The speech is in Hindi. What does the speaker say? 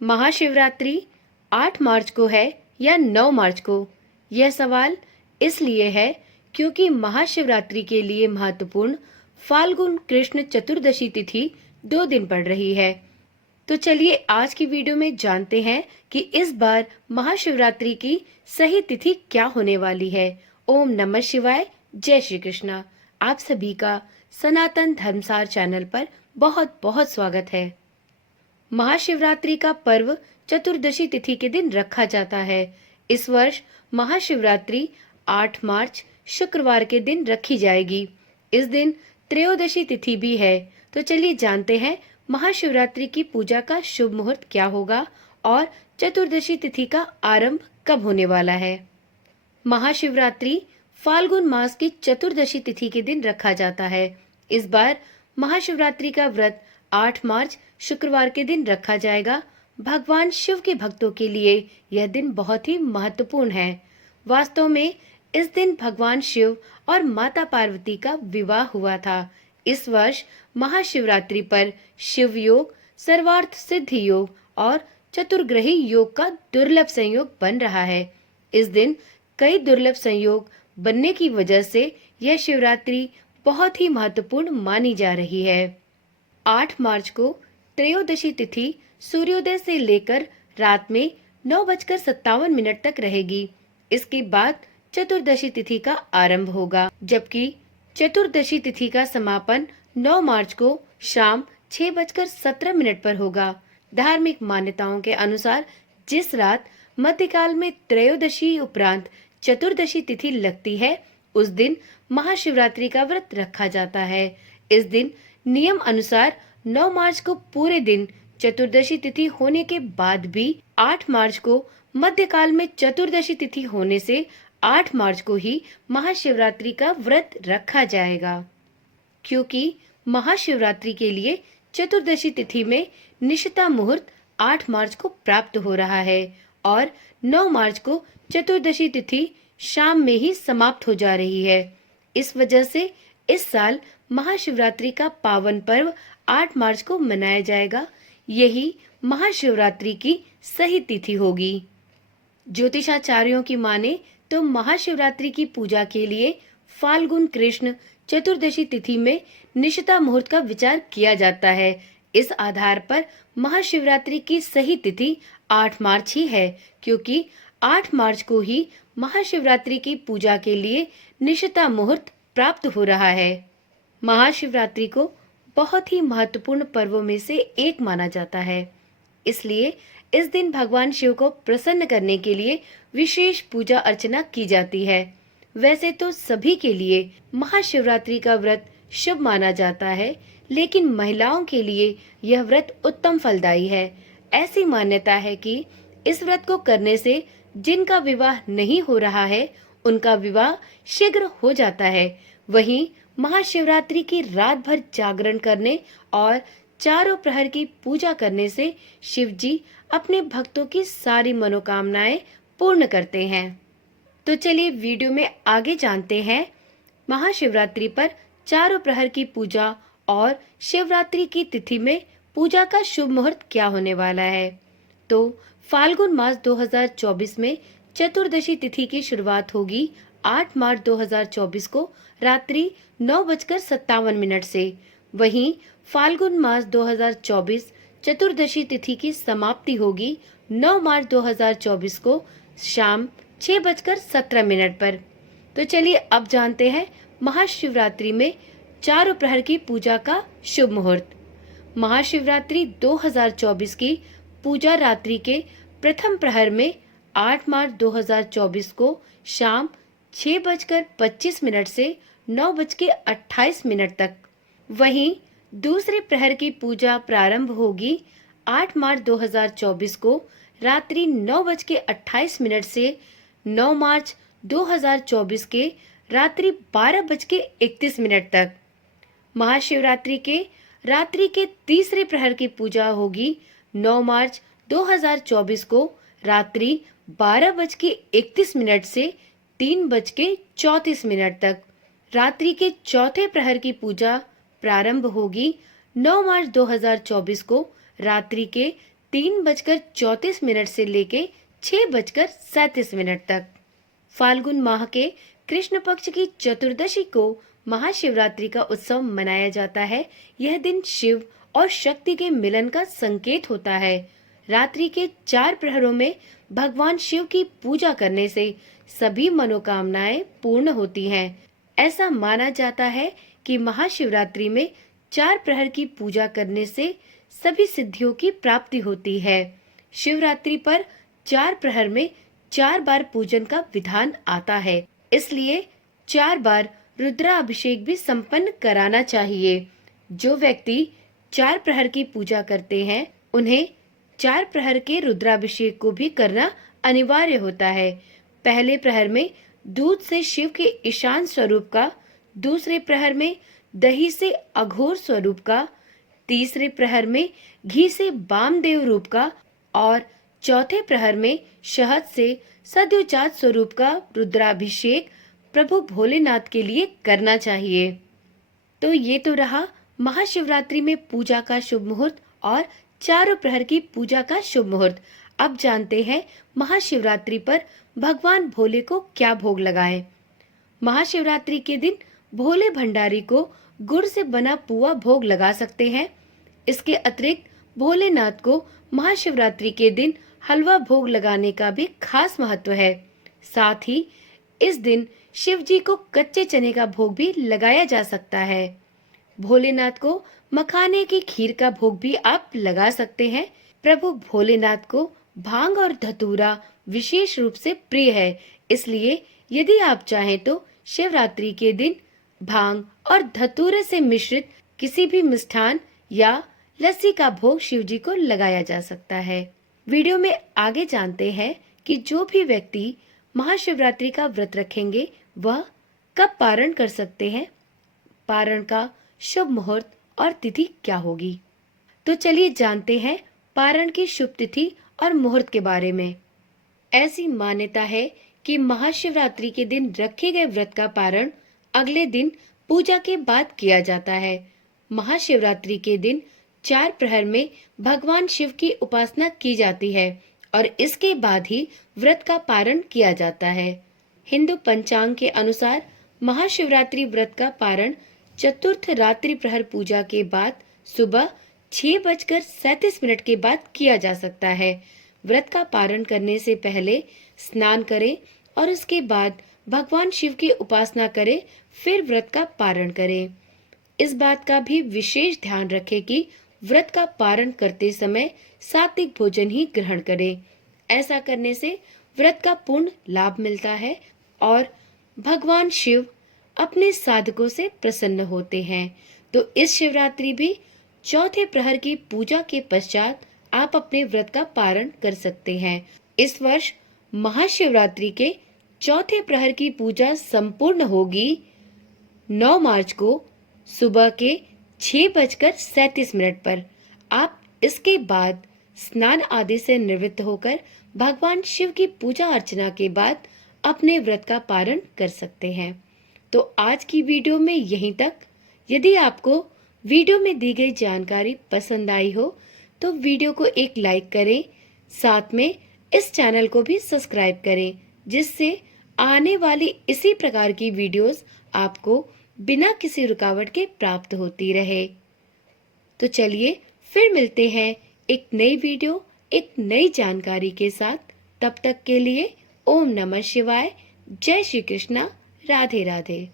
महाशिवरात्रि 8 मार्च को है या 9 मार्च को? यह सवाल इसलिए है क्योंकि महाशिवरात्रि के लिए महत्वपूर्ण फाल्गुन कृष्ण चतुर्दशी तिथि 2 दिन पड़ रही है। तो चलिए आज की वीडियो में जानते हैं कि इस बार महाशिवरात्रि की सही तिथि क्या होने वाली है। ओम नमः शिवाय, जय श्री कृष्णा। आप सभी का सनातन धर्मसार चैनल पर बहुत बहुत स्वागत है। महाशिवरात्रि का पर्व चतुर्दशी तिथि के दिन रखा जाता है। इस वर्ष महाशिवरात्रि 8 मार्च शुक्रवार के दिन रखी जाएगी। इस दिन त्रयोदशी तिथि भी है। तो चलिए जानते हैं महाशिवरात्रि की पूजा का शुभ मुहूर्त क्या होगा और चतुर्दशी तिथि का आरंभ कब होने वाला है। महाशिवरात्रि फाल्गुन मास की चतुर्दशी तिथि के दिन रखा जाता है। इस बार महाशिवरात्रि का व्रत 8 मार्च शुक्रवार के दिन रखा जाएगा। भगवान शिव के भक्तों के लिए यह दिन बहुत ही महत्वपूर्ण है। वास्तव में इस दिन भगवान शिव और माता पार्वती का विवाह हुआ था। इस वर्ष महाशिवरात्रि पर शिव योग, सर्वार्थ सिद्धि योग और चतुर्ग्रही योग का दुर्लभ संयोग बन रहा है। इस दिन कई दुर्लभ संयोग बनने की वजह से यह शिवरात्रि बहुत ही महत्वपूर्ण मानी जा रही है। 8 मार्च को त्रयोदशी तिथि सूर्योदय से लेकर रात में 9:57 तक रहेगी। इसके बाद चतुर्दशी तिथि का आरंभ होगा, जबकि चतुर्दशी तिथि का समापन 9 मार्च को शाम 6:17 पर होगा। धार्मिक मान्यताओं के अनुसार जिस रात मध्यकाल में त्रयोदशी उपरांत चतुर्दशी तिथि लगती है, उस दिन महाशिवरात्रि का व्रत रखा जाता है। इस दिन नियम अनुसार 9 मार्च को पूरे दिन चतुर्दशी तिथि होने के बाद भी 8 मार्च को मध्यकाल में चतुर्दशी तिथि होने से 8 मार्च को ही महाशिवरात्रि का व्रत रखा जाएगा। क्योंकि महाशिवरात्रि के लिए चतुर्दशी तिथि में निशिता मुहूर्त 8 मार्च को प्राप्त हो रहा है और 9 मार्च को चतुर्दशी तिथि शाम में ही समाप्त हो जा रही है। इस वजह से इस साल महाशिवरात्रि का पावन पर्व 8 मार्च को मनाया जाएगा। यही महाशिवरात्रि की सही तिथि होगी। ज्योतिषाचार्यों की माने तो महाशिवरात्रि की पूजा के लिए फाल्गुन कृष्ण चतुर्दशी तिथि में निशिता मुहूर्त का विचार किया जाता है। इस आधार पर महाशिवरात्रि की सही तिथि 8 मार्च ही है, क्योंकि 8 मार्च को ही महाशिवरात्रि की पूजा के लिए निशिता मुहूर्त प्राप्त हो रहा है। महाशिवरात्रि को बहुत ही महत्वपूर्ण पर्वों में से एक माना जाता है। इसलिए इस दिन भगवान शिव को प्रसन्न करने के लिए विशेष पूजा अर्चना की जाती है। वैसे तो सभी के लिए महाशिवरात्रि का व्रत शुभ माना जाता है, लेकिन महिलाओं के लिए यह व्रत उत्तम फलदायी है। ऐसी मान्यता है कि इस व्रत को करने से जिनका विवाह नहीं हो रहा है, उनका विवाह शीघ्र हो जाता है। वहीं महाशिवरात्रि की रात भर जागरण करने और चारों प्रहर की पूजा करने से शिव जी अपने भक्तों की सारी मनोकामनाएं पूर्ण करते हैं। तो चलिए वीडियो में आगे जानते हैं महाशिवरात्रि पर चारों प्रहर की पूजा और शिवरात्रि की तिथि में पूजा का शुभ मुहूर्त क्या होने वाला है। तो फाल्गुन मास 2024 में चतुर्दशी तिथि की शुरुआत होगी 8 मार्च 2024 को रात्रि 9:57 से। वहीं फाल्गुन मास 2024 चतुर्दशी तिथि की समाप्ति होगी 9 मार्च 2024 को शाम 6:17 पर। तो चलिए अब जानते हैं महाशिवरात्रि में चारों प्रहर की पूजा का शुभ मुहूर्त। महाशिवरात्रि 2024 की पूजा रात्रि के प्रथम प्रहर में 8 मार्च 2024 को शाम 6:25 से 9:28 तक। वहीं दूसरे प्रहर की पूजा प्रारंभ होगी 8 मार्च 2024 को रात्रि 9:28 से 9 मार्च 2024 के रात्रि 12:31 तक। महाशिवरात्रि के रात्रि के तीसरे प्रहर की पूजा होगी 9 मार्च 2024 को रात्रि 12:31 से 3:34 तक। रात्रि के चौथे प्रहर की पूजा प्रारंभ होगी 9 मार्च 2024 को रात्रि के 3:34 से लेके 6:37 तक। फाल्गुन माह के कृष्ण पक्ष की चतुर्दशी को महाशिवरात्रि का उत्सव मनाया जाता है। यह दिन शिव और शक्ति के मिलन का संकेत होता है। रात्रि के 4 प्रहरों में भगवान शिव की पूजा करने से सभी मनोकामनाएं पूर्ण होती हैं। ऐसा माना जाता है कि महाशिवरात्रि में 4 प्रहर की पूजा करने से सभी सिद्धियों की प्राप्ति होती है। शिवरात्रि पर 4 प्रहर में 4 बार पूजन का विधान आता है, इसलिए 4 बार रुद्राभिषेक भी संपन्न कराना चाहिए। जो व्यक्ति 4 प्रहर की पूजा करते हैं, उन्हें 4 प्रहर के रुद्राभिषेक को भी करना अनिवार्य होता है। पहले प्रहर में दूध से शिव के ईशान स्वरूप का, दूसरे प्रहर में दही से अघोर स्वरूप का, तीसरे प्रहर में घी से वामदेव रूप का और चौथे प्रहर में शहद से सद्योजात स्वरूप का रुद्राभिषेक प्रभु भोलेनाथ के लिए करना चाहिए। तो ये तो रहा महाशिवरात्रि में पूजा का शुभ मुहूर्त और चारों प्रहर की पूजा का शुभ मुहूर्त। अब जानते हैं महाशिवरात्रि पर भगवान भोले को क्या भोग लगाएं। महाशिवरात्रि के दिन भोले भंडारी को गुड़ से बना पुआ भोग लगा सकते हैं। इसके अतिरिक्त भोलेनाथ को महाशिवरात्रि के दिन हलवा भोग लगाने का भी खास महत्व है। साथ ही इस दिन शिव जी को कच्चे चने का भोग भी लगाया जा सकता है। भोलेनाथ को मखाने की खीर का भोग भी आप लगा सकते हैं। प्रभु भोलेनाथ को भांग और धतूरा विशेष रूप से प्रिय है, इसलिए यदि आप चाहें तो शिवरात्रि के दिन भांग और धतूरे से मिश्रित किसी भी मिष्ठान या लस्सी का भोग शिव जी को लगाया जा सकता है। वीडियो में आगे जानते हैं कि जो भी व्यक्ति महाशिवरात्रि का व्रत रखेंगे वह कब पारण कर सकते हैं, पारण का शुभ मुहूर्त और तिथि क्या होगी। तो चलिए जानते हैं पारण की शुभ तिथि और मुहूर्त के बारे में। ऐसी मान्यता है कि महाशिवरात्रि के दिन रखे गए व्रत का पारण अगले दिन पूजा के बाद किया जाता है। महाशिवरात्रि के दिन 4 प्रहर में भगवान शिव की उपासना की जाती है और इसके बाद ही व्रत का पारण किया जाता है। हिंदू पंचांग के अनुसार महाशिवरात्रि व्रत का पारण चतुर्थ रात्रि प्रहर पूजा के बाद सुबह 6:37 के बाद किया जा सकता है। व्रत का पारण करने से पहले स्नान करें और उसके बाद भगवान शिव की उपासना करें, फिर व्रत का पारण करें। इस बात का भी विशेष ध्यान रखें कि व्रत का पारण करते समय सात्विक भोजन ही ग्रहण करें। ऐसा करने से व्रत का पूर्ण लाभ मिलता है और भगवान शिव अपने साधकों से प्रसन्न होते हैं। तो इस शिवरात्रि भी चौथे प्रहर की पूजा के पश्चात आप अपने व्रत का पारण कर सकते हैं। इस वर्ष महाशिवरात्रि के चौथे प्रहर की पूजा संपूर्ण होगी 9 मार्च को सुबह के 6:37 पर। आप इसके बाद स्नान आदि से निवृत्त होकर भगवान शिव की पूजा अर्चना के बाद अपने व्रत का पारण कर सकते हैं। तो आज की वीडियो में यहीं तक। यदि आपको वीडियो में दी गई जानकारी पसंद आई हो तो वीडियो को एक लाइक करें, साथ में इस चैनल को भी सब्सक्राइब करें, जिससे आने वाली इसी प्रकार की वीडियोस आपको बिना किसी रुकावट के प्राप्त होती रहे। तो चलिए फिर मिलते हैं एक नई वीडियो, एक नई जानकारी के साथ। तब तक के लिए ओम नमः शिवाय, जय श्री कृष्णा, राधे राधे।